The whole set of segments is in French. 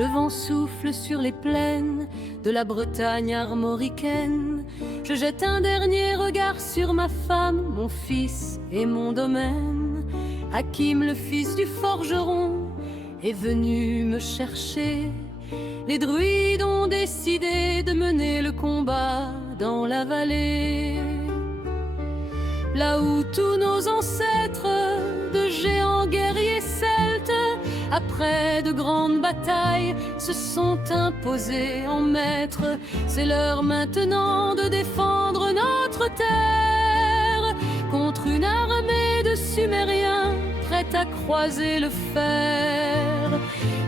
Le vent souffle sur les plaines de la Bretagne armoricaine. Je jette un dernier regard sur ma femme, mon fils et mon domaine. Hakim, le fils du forgeron, est venu me chercher. Les druides ont décidé de mener le combat dans la vallée, là où tous nos ancêtres de géants guerriers celtes, après de grandes batailles, se sont imposés en maîtres. C'est l'heure maintenant de défendre notre terre contre une armée de Sumériens prête à croiser le fer.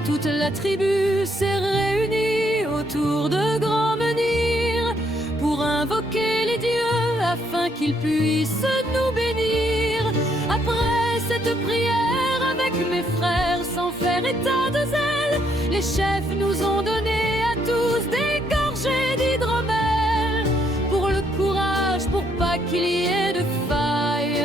Toute la tribu s'est réunie autour de grands menhirs pour invoquer les dieux afin qu'ils puissent nous bénir. Après cette prière avec mes frères, sans faire état de zèle, les chefs nous ont donné à tous des gorgées d'hydromel pour le courage, pour pas qu'il y ait de faille,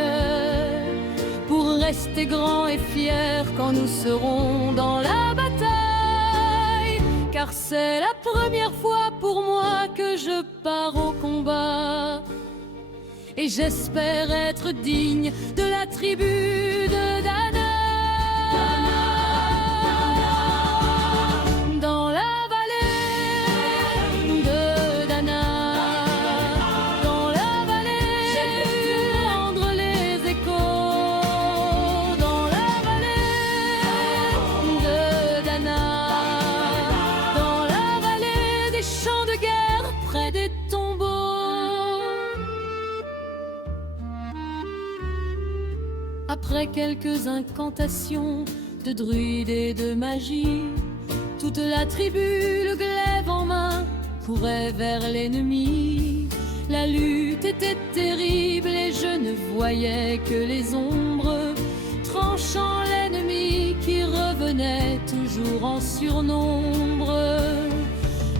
pour rester grands et fiers quand nous serons dans la bataille. Car c'est la première fois pour moi que je pars au combat, et j'espère être digne de la tribu de Dana. Dans la vallée de Dana, dans la vallée, j'ai pu rendre les échos. Dans la vallée de Dana, dans la vallée des champs de guerre près des tombeaux. Après quelques incantations de druides et de magie, toute la tribu, le glaive en main, courait vers l'ennemi. La lutte était terrible et je ne voyais que les ombres, tranchant l'ennemi qui revenait toujours en surnombre.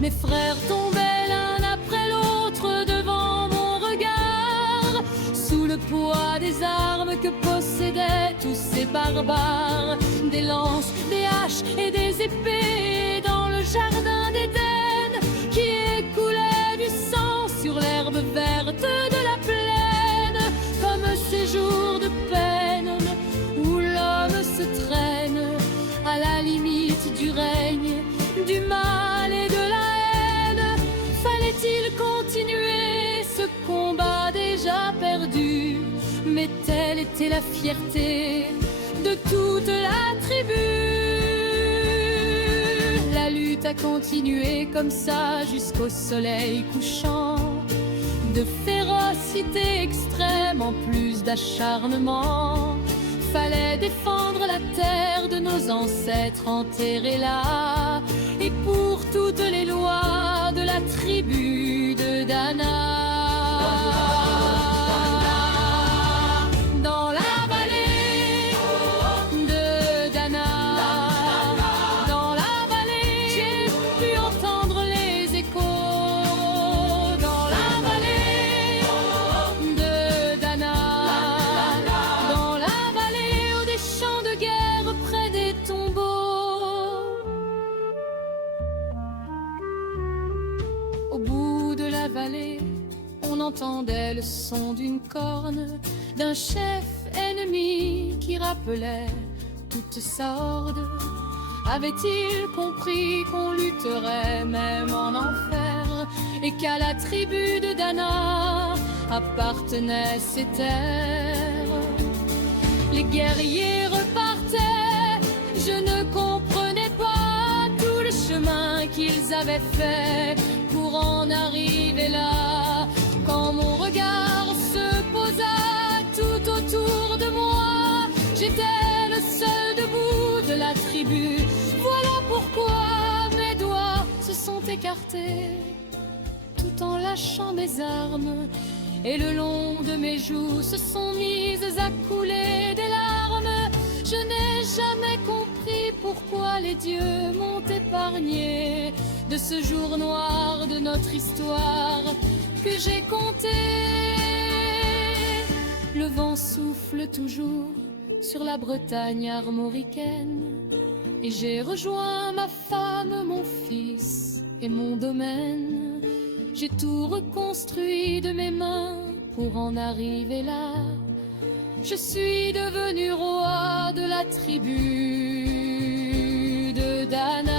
Mes frères tombaient l'un après l'autre devant mon regard, sous le poids des armes que possédaient tous ces barbares. Des lances, des haches et des épées dans le jardin d'Éden, qui écoulait du sang sur l'herbe verte de la plaine, comme ces jours de peine où l'homme se traîne à la limite du règne du mal et de la haine. Fallait-il continuer ce combat déjà perdu? Mais telle était la fierté de toute la tribu. La lutte a continué comme ça jusqu'au soleil couchant, de férocité extrême en plus d'acharnement. Fallait défendre la terre de nos ancêtres enterrés là, et pour toutes les lois de la tribu de Dana. On entendait le son d'une corne, d'un chef ennemi qui rappelait toute sa horde. Avait-il compris qu'on lutterait même en enfer, et qu'à la tribu de Dana appartenaient ces terres? Les guerriers repartaient, je ne comprenais pas tout le chemin qu'ils avaient fait pour en arriver là. Quand mon regard se posa tout autour de moi, j'étais le seul debout de la tribu. Voilà pourquoi mes doigts se sont écartés tout en lâchant mes armes, et le long de mes joues se sont mises à couler des larmes. Je n'ai jamais compris pourquoi les dieux m'ont épargné de ce jour noir de notre histoire que j'ai compté. Le vent souffle toujours sur la Bretagne armoricaine. Et j'ai rejoint ma femme, mon fils et mon domaine. J'ai tout reconstruit de mes mains pour en arriver là. Je suis devenu roi de la tribu de Dana.